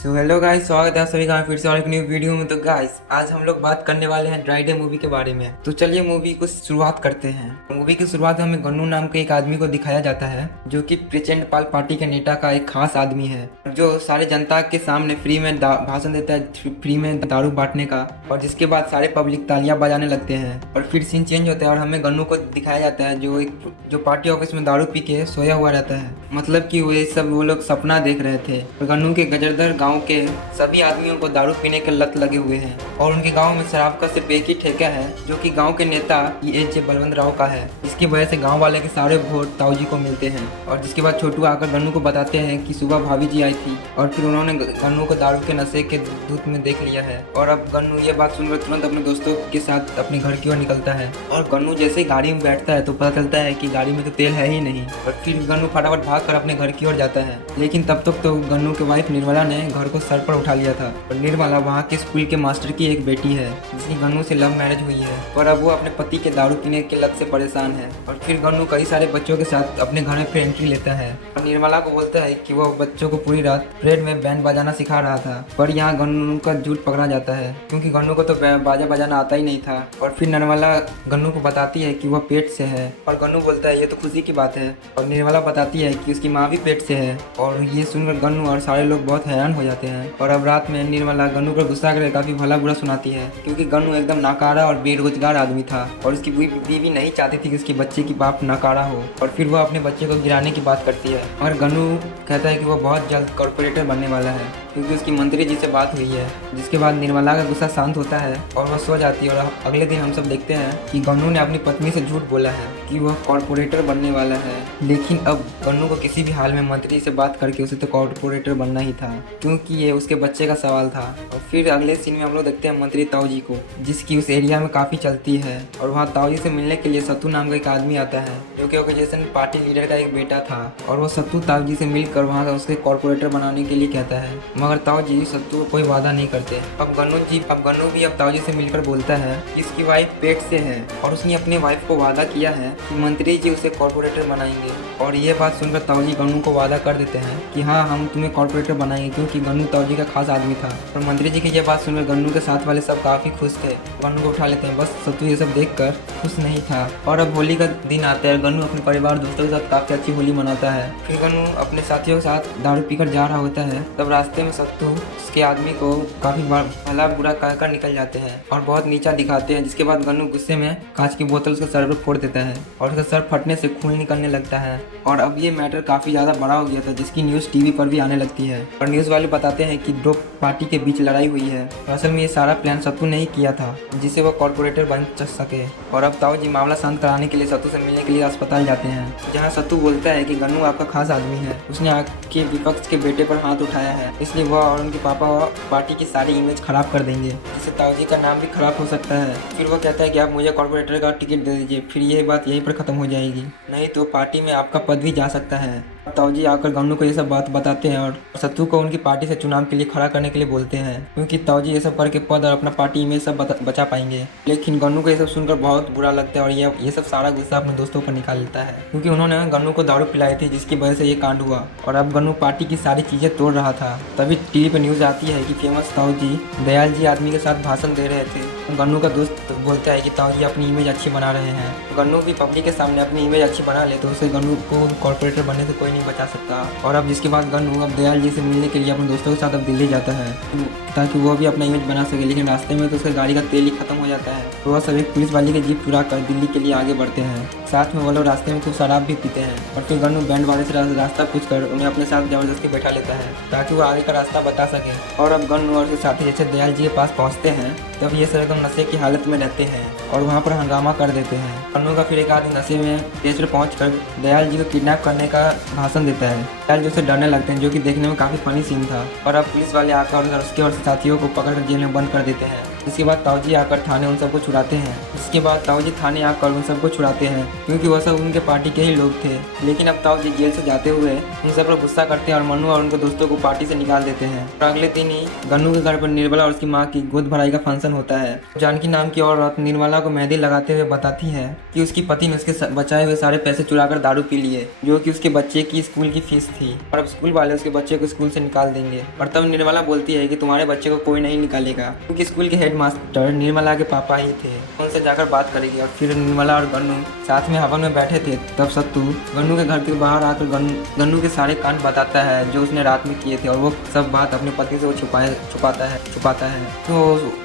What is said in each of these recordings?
So hello guys, स्वागत है आप सभी का फिर से और एक न्यू वीडियो में। तो गाइस आज हम लोग बात करने वाले हैं ड्राई डे मूवी के बारे में। तो चलिए मूवी को शुरुआत करते हैं। मूवी की शुरुआत में हमें गन्नू नाम के एक आदमी को दिखाया जाता है जो कि प्रचंड पाल पार्टी के नेता का एक खास आदमी है, जो सारे जनता के सामने फ्री में भाषण देता है, फ्री में दारू बांटने का। और जिसके बाद सारे पब्लिक तालियां बजाने लगते हैं और फिर सीन चेंज होता है और हमें गन्नू को दिखाया जाता है जो पार्टी ऑफिस में दारू पी के सोया हुआ रहता है। मतलब कि वो लोग सपना देख रहे थे। और गन्नू के गजरदर गांव के सभी आदमियों को दारू पीने के लत लगे हुए हैं और उनके गांव में शराब का सिर्फ एक ही ठेका है जो कि गांव के नेता एच बलवंत राव का है, जिसकी वजह से गांव वाले के सारे वोट ताऊ जी को मिलते हैं। और जिसके बाद छोटू आकर गन्नू को बताते हैं कि सुबह भाभी जी आई थी और फिर उन्होंने गन्नू को दारू के नशे के दूध में देख लिया है। और अब गन्नू ये बात सुनकर तुरंत अपने दोस्तों के साथ अपने घर की ओर निकलता है। और गन्नू जैसे ही गाड़ी में बैठता है तो पता चलता है कि गाड़ी में तो तेल है ही नहीं। और फिर गन्नू फटाफट भाग कर अपने घर की ओर जाता है, लेकिन तब तक तो गन्नू के वाइफ निर्मला ने घर को सर पर उठा लिया था। और निर्मला वहाँ के स्कूल के मास्टर की एक बेटी है जिसकी गन्नू से लव मैरिज हुई है और अब वो अपने पति के दारू पीने के लत से परेशान है। और फिर गन्नू कई सारे बच्चों के साथ अपने घर में फिर एंट्री लेता है और निर्मला को बोलता है कि वो बच्चों को पूरी रात परेड में बैंड बजाना सिखा रहा था। पर यहाँ गन्नू का झूठ पकड़ा जाता है क्योंकि गन्नू को तो बाजा बजाना आता ही नहीं था। और फिर निर्मला गन्नू को बताती है कि वह पेट से है और गन्नू बोलता है ये तो खुशी की बात है। और निर्मला बताती है कि उसकी माँ भी पेट से है। और ये सुनकर गन्नू और सारे लोग बहुत हैरान हो जाते हैं। और अब रात में निर्मला गन्नू पर गुस्सा करके काफी भला बुरा सुनाती है क्योंकि गन्नू एकदम नाकारा और बेरोजगार आदमी था और उसकी बीवी नहीं चाहती थी कि उसके बच्चे की बाप नाकारा हो। और फिर वह अपने बच्चे को गिराने की बात करती है और गन्नू कहता है कि वह बहुत जल्द कॉर्पोरेटर बनने वाला है क्योंकि उसकी मंत्री जी से बात हुई है। जिसके बाद निर्मला का गुस्सा शांत होता है और वह सो जाती है। और अगले दिन हम सब देखते हैं कि गन्नू ने अपनी पत्नी से झूठ बोला है कि वह कॉर्पोरेटर बनने वाला है, लेकिन अब गन्नू को किसी भी हाल में मंत्री से बात करके उसे तो कॉर्पोरेटर बनना ही था क्योंकि ये उसके बच्चे का सवाल था। और फिर अगले सीन में हम लोग देखते हैं मंत्री ताऊ जी को, जिसकी उस एरिया में काफ़ी चलती है। और वहाँ ताऊ जी से मिलने के लिए सत्तू नाम का एक आदमी आता है जो कि ऑर्गेनाइजेशन पार्टी लीडर का एक बेटा था। और वो सत्तू ताऊ जी से मिलकर वहाँ का उसके कॉर्पोरेटर बनाने के लिए कहता है, मगर ताऊ जी सत्तू को कोई वादा नहीं करते। अब गन्नू भी अब ताऊ जी से मिलकर बोलता है कि इसकी वाइफ पेट से है और उसने अपने वाइफ को वादा किया है कि मंत्री जी उसे कॉर्पोरेटर बनाएंगे। और ये बात सुनकर ताऊ जी गन्नू को वादा कर देते हैं कि हाँ, हम तुम्हें कॉर्पोरेटर बनाएंगे, क्योंकि गन्नू ताऊ जी का खास आदमी था। और मंत्री जी की ये बात सुनकर गन्नू के साथ वाले सब काफी खुश थे, गन्नू को उठा लेते हैं। बस सत्तू ये सब देखकर खुश नहीं था। और अब होली का दिन आता है, गन्नू अपने परिवार दोस्तों के साथ काफी अच्छी होली मनाता है। फिर गन्नू अपने साथियों के साथ दारू पीकर जा रहा होता है, तब रास्ते में सत्तू उसके आदमी को काफी भला बुरा कहकर निकल जाते हैं और बहुत नीचा दिखाते हैं। जिसके बाद गन्नू गुस्से में कांच की बोतल उसके सर पर फोड़ देता है और उसका सर फटने से खून निकलने लगता है। और अब ये मैटर काफी ज्यादा बड़ा हो गया था, जिसकी न्यूज टीवी पर भी आने लगती है और न्यूज वाले बताते हैं कि दो पार्टी के बीच लड़ाई हुई है। असल में ये सारा प्लान सत्तू ने ही किया था जिससे वो कॉर्पोरेटर बन सके। और अब ताऊ जी मामला शांत कराने के लिए सत्तू से मिलने के लिए अस्पताल जाते हैं, जहाँ सत्तू बोलता है कि गन्नू आपका खास आदमी है, उसने आपके विपक्ष के बेटे पर हाथ उठाया है, इसलिए वह और उनके पापा पार्टी की सारी इमेज खराब कर देंगे, जिससे ताऊ जी का नाम भी खराब हो सकता है। फिर वो कहता है कि आप मुझे कॉर्पोरेटर का टिकट दे दीजिए, फिर ये बात यहीं पर खत्म हो जाएगी, नहीं तो पार्टी में आपका पद भी जा सकता है। ताऊ जी आकर गन्नू को ये सब बात बताते हैं और सत्तू को उनकी पार्टी से चुनाव के लिए खड़ा करने के लिए बोलते हैं क्योंकि ताऊ जी ये सब करके पद और अपना पार्टी इमेज सब बचा पाएंगे। लेकिन गन्नू को ये सब सुनकर बहुत बुरा लगता है और ये सब सारा गुस्सा अपने दोस्तों पर निकाल लेता है क्योंकि उन्होंने गन्नू को दारू पिलाई थी, जिसकी वजह से ये कांड हुआ। और अब गन्नू पार्टी की सारी चीजें तोड़ रहा था, तभी टीवी पर न्यूज आती है कि फेमस ताऊ जी दयाल जी आदमी के साथ भाषण दे रहे थे। गन्नू का दोस्त बोलता है कि ताऊ जी अपनी इमेज अच्छी बना रहे हैं। गन्नू भी पब्लिक के सामने अपनी इमेज अच्छी बना ले तो उसे गन्नू को कॉर्पोरेटर बनने से कोई नहीं बचा सकता। और अब जिसके बाद गन्नू अब दयाल जी से मिलने के लिए अपने दोस्तों के साथ अब दिल्ली जाता है ताकि वो भी अपना इमेज बना सके, लेकिन रास्ते में तो उसका गाड़ी का तेल ही खत्म हो जाता है। तो वह सब एक पुलिस वाले की जीप चुरा कर दिल्ली के लिए आगे बढ़ते हैं। साथ में वो लोग रास्ते में कुछ शराब भी पीते हैं और फिर गन्नू बैंड वाले से रास्ता पूछकर उन्हें अपने साथ जबरदस्ती बैठा लेता है ताकि वो आगे का रास्ता बता सके। और अब गन्नू और उसके साथी जैसे दयाल जी के पास पहुँचते हैं तब ये सब एकदम नशे की हालत में रहते हैं और वहाँ पर हंगामा कर देते हैं। गन्नू का फिर एक आदमी नशे में स्टेज पर पहुँचकर दयाल जी को किडनैप करने का भाषण देता है। दयाल जी उससे डरने लगते हैं, जो कि देखने में काफी फनी सीन था। और अब पुलिस वाले आकर उसके और साथियों को पकड़कर जेल में बंद कर देते हैं। इसके बाद ताऊजी आकर थाने उन सबको छुड़ाते हैं। इसके बाद ताऊजी थाने आकर उन सबको छुड़ाते हैं क्योंकि वह सब उनके पार्टी के ही लोग थे। लेकिन अब ताऊजी जेल से जाते हुए उन सब पर गुस्सा करते हैं और मन्नू और उनके दोस्तों को पार्टी से निकाल देते हैं। और अगले दिन ही गन्नू के घर पर निर्मला और उसकी माँ की गोद भराई का फंक्शन होता है। जानकी नाम की औरत निर्मला को मेहंदी लगाते हुए बताती है कि उसकी पति ने उसके बचाए हुए सारे पैसे चुराकर दारू पी लिए, जो कि उसके बच्चे की स्कूल की फीस थी, और अब स्कूल वाले उसके बच्चे को स्कूल से निकाल देंगे। और तब निर्मला बोलती है कि तुम्हारे बच्चे को कोई नहीं निकालेगा, क्योंकि स्कूल के हेडमास्टर निर्मला के पापा ही थे, उनसे जाकर बात करेगी। और फिर निर्मला और गन्नू साथ में हवन में बैठे थे, तब सत्तू गन्नू के घर के बाहर आकर गन्नू के सारे कांड बताता है जो उसने रात में किए थे, और वो सब बात अपने पति से वो छुपाता है। तो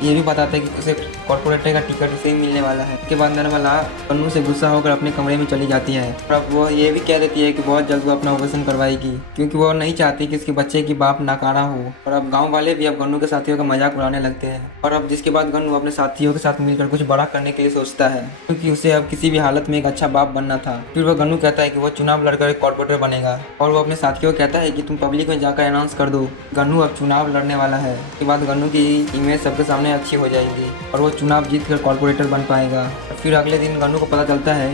ये भी बताता है कि उसे कॉर्पोरेटर का टिकट उसे ही मिलने वाला है। उसके बाद निर्मला गन्नू से गुस्सा होकर अपने कमरे में चली जाती है। और अब वो ये भी कह देती है कि बहुत जल्द वो अपना ऑपरेशन करवाएगी, क्योंकि वो नहीं चाहती कि उसके बच्चे की बाप नाकारा हो। और अब गांव वाले भी अब गन्नू के साथियों का मजाक उड़ाने लगते हैं। और अब जिसके बाद गन्नू अपने साथियों के साथ मिलकर कुछ बड़ा करने के लिए सोचता है, क्योंकि उसे अब किसी भी हालत में एक अच्छा बाप बनना था। फिर वह गन्नू कहता है कि वो चुनाव लड़कर एक कॉर्पोरेटर बनेगा, और वो अपने साथियों को कहता है कि तुम पब्लिक में जाकर अनाउंस कर दो गन्नू अब चुनाव लड़ने वाला है। उसके बाद गन्नू की इमेज सबके सामने अच्छी हो जाएगी और वो चुनाव जीत कर कॉर्पोरेटर बन पाएगा। फिर अगले दिन गन्नू को पता चलता है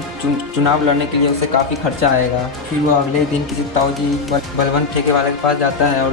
चुनाव लड़ने के लिए उसे काफ़ी खर्चा आएगा। फिर वो अगले दिन किसी ताऊजी बलवंत ठेके वाले के पास जाता है और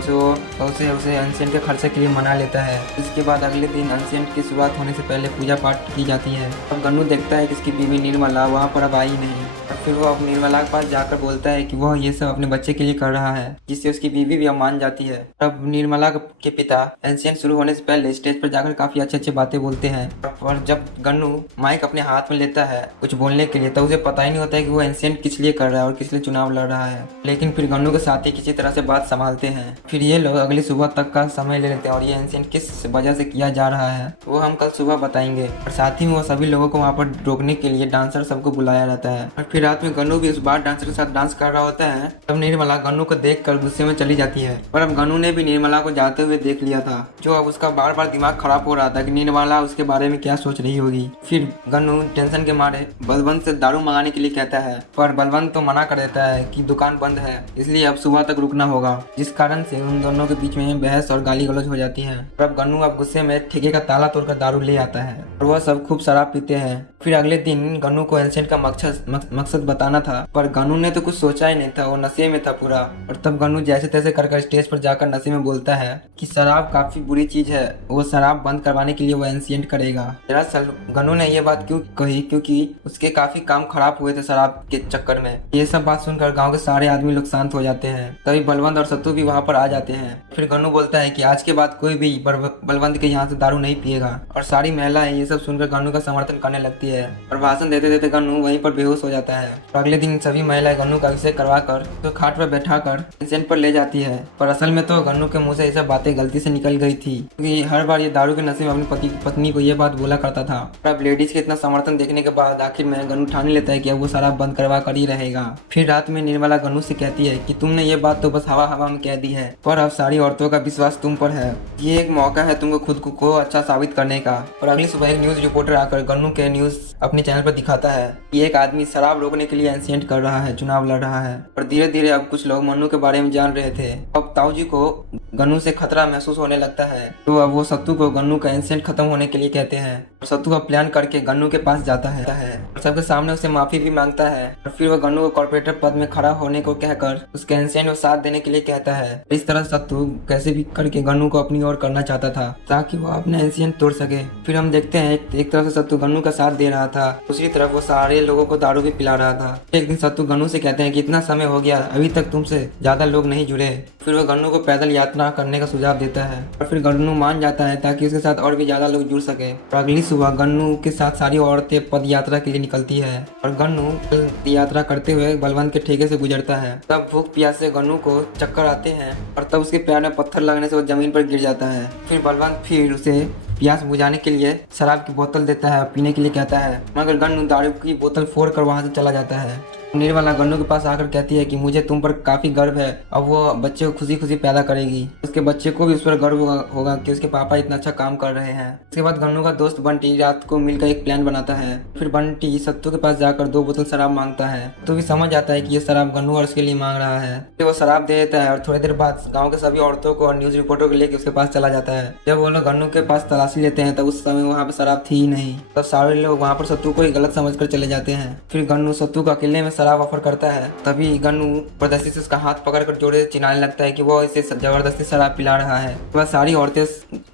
उसे एंशिएंट के खर्चे के लिए मना लेता है। इसके बाद अगले दिन एंशिएंट की शुरुआत होने से पहले पूजा पाठ की जाती है। अब गन्नू देखता है कि उसकी बीवी निर्मला वहाँ पर अब आई नहीं। और फिर वो अब निर्मला के पास जाकर बोलता है कि वह ये सब अपने बच्चे के लिए कर रहा है, जिससे उसकी बीवी भी अब मान जाती है। अब निर्मला के पिता एंशिएंट शुरू होने से पहले स्टेज पर जाकर काफ़ी अच्छी बातें बोलते हैं। और जब गन्नू माइक अपने हाथ में लेता है कुछ बोलने के लिए, तो उसे पता ही नहीं होता है कि वो एंशिएंट किस लिए कर रहा है और किस लिए चुनाव लड़ रहा है। लेकिन फिर गन्नू के साथी किसी तरह से बात संभालते हैं। फिर ये लोग अगली सुबह तक का समय ले लेते हैं, और ये एंशिएंट किस वजह से किया जा रहा है वो हम कल सुबह बताएंगे। और साथ ही में वो सभी लोगों को वहाँ पर रोकने के लिए डांसर सबको बुलाया जाता है। और फिर रात में गन्नू भी उस बार डांसर के साथ डांस कर रहा होता है। तब निर्मला गन्नू को देख कर गुस्से में चली जाती है। और अब गन्नू ने भी निर्मला को जाते हुए देख लिया था, जो अब उसका बार बार दिमाग खराब हो रहा था कि निर्मला उसके बारे में क्या सोच रही होगी। फिर गन्नू टेंशन के मारे बलवंत से दारू मंगाने के लिए कहता है, पर बलवंत तो मना कर देता है कि दुकान बंद है, इसलिए अब सुबह तक रुकना होगा, जिस कारण से उन दोनों के बीच में बहस और गाली गलौज हो जाती है। और अब गन्नू अब गुस्से में ठेके का ताला तोड़कर दारू ले आता है और वह सब खूब शराब पीते हैं। फिर अगले दिन गन्नू को एंशिएंट का मकसद बताना था, पर गन्नू ने तो कुछ सोचा ही नहीं था, वो नशे में था पूरा। और तब गन्नू जैसे तैसे कर स्टेज पर जाकर नशे में बोलता है कि शराब काफी बुरी चीज है, वो शराब बंद करवाने के लिए वो एंशिएंट करेगा। दरअसल गन्नू ने ये बात क्यों कही, क्योंकि उसके काफी काम खराब हुए थे शराब के चक्कर में। ये सब बात सुनकर गांव के सारे आदमी लोग शांत हो जाते हैं। तभी बलवंत और सत्तू भी वहाँ पर आ जाते हैं। फिर गन्नू बोलता है कि आज के बाद कोई भी बलवंत के यहाँ से दारू नहीं पिएगा। और सारी महिलाएं ये सब सुनकर गन्नू का समर्थन करने लगती है, और भाषण देते देते गन्नू वहीं पर बेहोश हो जाता है। और अगले दिन सभी महिलाएं गन्नू का अभिषेक करवाकर तो खाट पर बैठाकर एंशिएंट पर ले जाती है। पर असल में तो गन्नू के मुंह से ये सब बातें गलती से निकल गई थी, क्योंकि हर बार ये दारू के नशे में अपनी पत्नी को ये बात बोला करता था। और अब लेडीज के इतना समर्थन देखने के बाद आखिर में गन्नू ठान लेता है कि अब वो शराब बंद करवा कर ही रहेगा। फिर रात में निर्मला गन्नू से कहती है कि तुमने ये बात तो बस हवा में कह दी है, पर अब सारी औरतों का विश्वास तुम पर है। ये एक मौका है तुमको खुद को अच्छा साबित करने का। और अगली सुबह एक न्यूज रिपोर्टर आकर गन्नू के न्यूज अपने चैनल पर दिखाता है कि एक आदमी शराब रोकने के लिए एंशिएंट कर रहा है, चुनाव लड़ रहा है। और धीरे धीरे अब कुछ लोग मन्नू के बारे में जान रहे थे। अब ताऊजी को गन्नू से खतरा महसूस होने लगता है, तो अब वो सत्तू को गन्नू का एंशिएंट खत्म होने के लिए कहते हैं। और सत्तू का प्लान करके गन्नू के पास जाता है और सबके सामने उसे माफी भी मांगता है। और फिर वह गन्नू को कॉर्पोरेटर पद में खड़ा होने को कहकर उसके एंशिएंट को साथ देने के लिए कहता है। इस तरह सत्तू कैसे भी करके गन्नू को अपनी ओर करना चाहता था, ताकि वो अपने एंशिएंट तोड़ सके। फिर हम देखते हैं एक तरफ से सत्तू गन्नू का साथ दे रहा था, दूसरी तरफ वो सारे लोगों को दारू भी पिला रहा था। एक दिन सत्तू गन्नू से कहते हैं कि इतना समय हो गया, अभी तक तुमसे ज्यादा लोग नहीं जुड़े। फिर वो गन्नू को पैदल यात्रा करने का सुझाव देता है, और फिर गन्नू मान जाता है ताकि उसके साथ और भी ज्यादा लोग जुड़ सके। और अगली सुबह गन्नू के साथ सारी औरतें पद यात्रा के लिए निकलती है, और गन्नू यात्रा करते हुए बलवंत के ठेके से गुजरता है। तब भूख प्यास से गन्नू को चक्कर आते हैं, और तब उसके पैर में पत्थर लगने से वो जमीन पर गिर जाता है। फिर बलवंत फिर उसे प्यास बुझाने के लिए शराब की बोतल देता है, पीने के लिए कहता है, मगर गन्नू दारू की बोतल फोड़ कर वहाँ से चला जाता है। निर्मला गन्नू के पास आकर कहती है कि मुझे तुम पर काफी गर्व है। अब वो बच्चे को खुशी खुशी पैदा करेगी। उसके बच्चे को भी उस पर गर्व होगा कि उसके पापा इतना अच्छा काम कर रहे हैं। उसके बाद गन्नू का दोस्त बंटी रात को मिलकर एक प्लान बनाता है। फिर बंटी सत्तू के पास जाकर 2 बोतल शराब मांगता है। तो भी समझ आता है कि ये शराब गन्नू और उसके लिए मांग रहा है। फिर वो शराब दे देता है और थोड़ी देर बाद गाँव के सभी औरतों को और न्यूज रिपोर्टरों को लेकर उसके पास चला जाता है। जब वो लोग गन्नू के पास तलाशी लेते हैं तब उस समय वहाँ पे शराब थी ही नहीं। तब सारे लोग वहाँ पर सत्तू को ही गलत समझकर चले जाते हैं। फिर गन्नू सत्तू को अकेले में शराब ऑफर करता है। तभी गन्नू जबरदस्ती से उसका हाथ पकड़कर जोरे से चिल्लाने लगता है कि वो इसे जबरदस्ती शराब पिला रहा है। तो सारी औरतें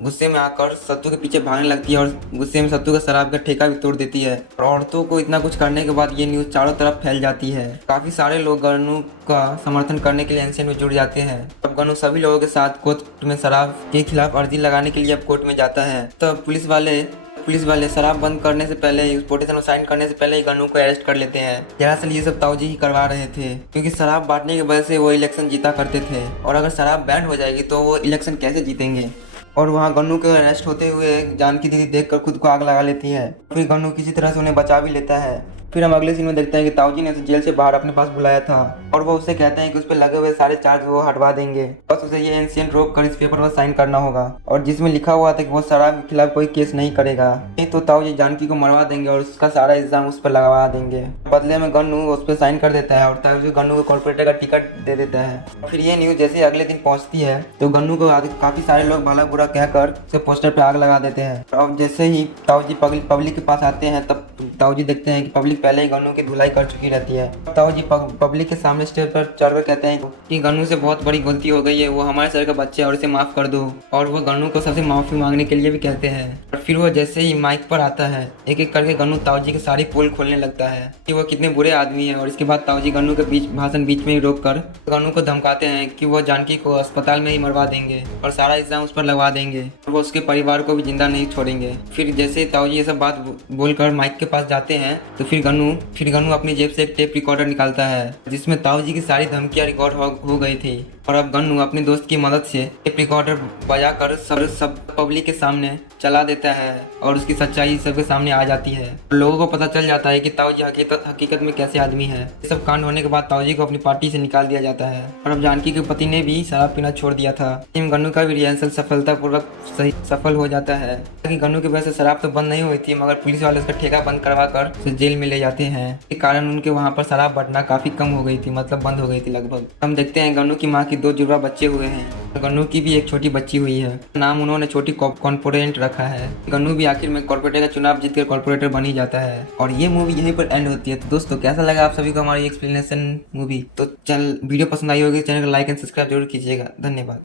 गुस्से में आकर सत्तू के पीछे भागने लगती है और गुस्से में सत्तू का शराब का ठेका भी तोड़ देती है। और औरतों को इतना कुछ करने के बाद ये न्यूज चारों तरफ फैल जाती है। काफी सारे लोग गन्नू का समर्थन करने के लिए एनसीएन में जुड़ जाते हैं। अब गन्नू सभी लोगों के साथ कोर्ट में शराब के खिलाफ अर्जी लगाने के लिए अब कोर्ट में जाता है। तब पुलिस वाले शराब बंद करने से पहले उस पिटीशन में साइन करने से पहले ही गन्नू को अरेस्ट कर लेते हैं। दरअसल ये सब ताऊजी ही करवा रहे थे, क्योंकि शराब बांटने की वजह से वो इलेक्शन जीता करते थे और अगर शराब बैन हो जाएगी तो वो इलेक्शन कैसे जीतेंगे। और वहाँ गन्नू के अरेस्ट होते हुए जानकी दीदी देखकर खुद को आग लगा लेती है। फिर गन्नू किसी तरह से उन्हें बचा भी लेता है। फिर हम अगले सीन में देखते हैं कि ताऊजी ने उसे जेल से बाहर अपने पास बुलाया था और वो उससे कहते हैं कि उस पर लगे हुए सारे चार्ज वो हटवा देंगे। बस उसे ये एनसीएन रोक कर इस पेपर पर साइन करना होगा और जिसमें लिखा हुआ था कि वो शराब के खिलाफ कोई केस नहीं करेगा, नहीं तो ताऊजी जानकी को मरवा देंगे और उसका सारा इल्जाम उस पर लगवा देंगे। बदले में गन्नू उस पर साइन कर देता है और ताऊजी गन्नू को कॉर्पोरेटर का टिकट दे देता है। फिर ये न्यूज जैसे अगले दिन पहुंचती है तो गन्नू को काफी सारे लोग भला बुरा कहकर उसे पोस्टर पे आग लगा देते हैं। और जैसे ही ताऊजी पब्लिक के पास आते हैं तब ताऊजी देखते हैं कि पब्लिक पहले ही गन्नू की धुलाई कर चुकी रहती है। ताऊजी पब्लिक के सामने स्टेज पर चढ़कर कहते हैं कि गन्नू से बहुत बड़ी गलती हो गई है, वो हमारे शहर का बच्चा है और इसे माफ कर दो। और वो गन्नू को सबसे माफी मांगने के लिए भी कहते हैं। और फिर वो जैसे ही माइक पर आता है एक एक करके गन्नू ताऊजी की सारी पोल खोलने लगता है कि वो कितने बुरे आदमी है। और इसके बाद ताऊजी गन्नू के भाषण बीच में ही रोक कर गन्नू को धमकाते हैं कि वो जानकी को अस्पताल में ही मरवा देंगे और सारा इल्जाम उस पर लगवा देंगे और वो उसके परिवार को भी जिंदा नहीं छोड़ेंगे। फिर जैसे ताऊजी ये सब बात बोलकर माइक के पास जाते हैं तो फिर गन्नू अपनी जेब से एक टेप रिकॉर्डर निकालता है जिसमें ताऊजी की सारी धमकियां रिकॉर्ड हो गई थी। और अब गन्नू अपने दोस्त की मदद से टेप रिकॉर्डर बजाकर सब पब्लिक के सामने चला देता है और उसकी सच्चाई सबके सामने आ जाती है। लोगों को पता चल जाता है कि ताऊजी हकीकत में कैसे आदमी है। ये सब कांड होने के बाद ताऊजी को अपनी पार्टी से निकाल दिया जाता है और अब जानकी के पति ने भी शराब पीना छोड़ दिया था। गन्नू का भी रिहर्सल सफलतापूर्वक सफल हो जाता है। गन्नू की वजह से शराब तो बंद नहीं हुई थी मगर पुलिस वाले उसका ठेका बंद करवा कर उसे जेल में ले जाते हैं। इस कारण उनके वहाँ पर शराब बंटना काफी कम हो गई थी, मतलब बंद हो गई थी लगभग। हम देखते हैं गन्नू की माँ की 2 जुड़वा बच्चे हुए हैं। गन्नू की भी एक छोटी बच्ची हुई है, नाम उन्होंने छोटी कॉर्पोरेट रखा है। गन्नू भी आखिर में कॉर्पोरेटर का चुनाव जीतकर कॉर्पोरेटर बन ही जाता है और ये मूवी यहीं पर एंड होती है। तो दोस्तों कैसा लगा आप सभी को हमारी एक्सप्लेनेशन मूवी? तो चल वीडियो पसंद आई होगी, चैनल को लाइक एंड सब्सक्राइब जरूर कीजिएगा। धन्यवाद।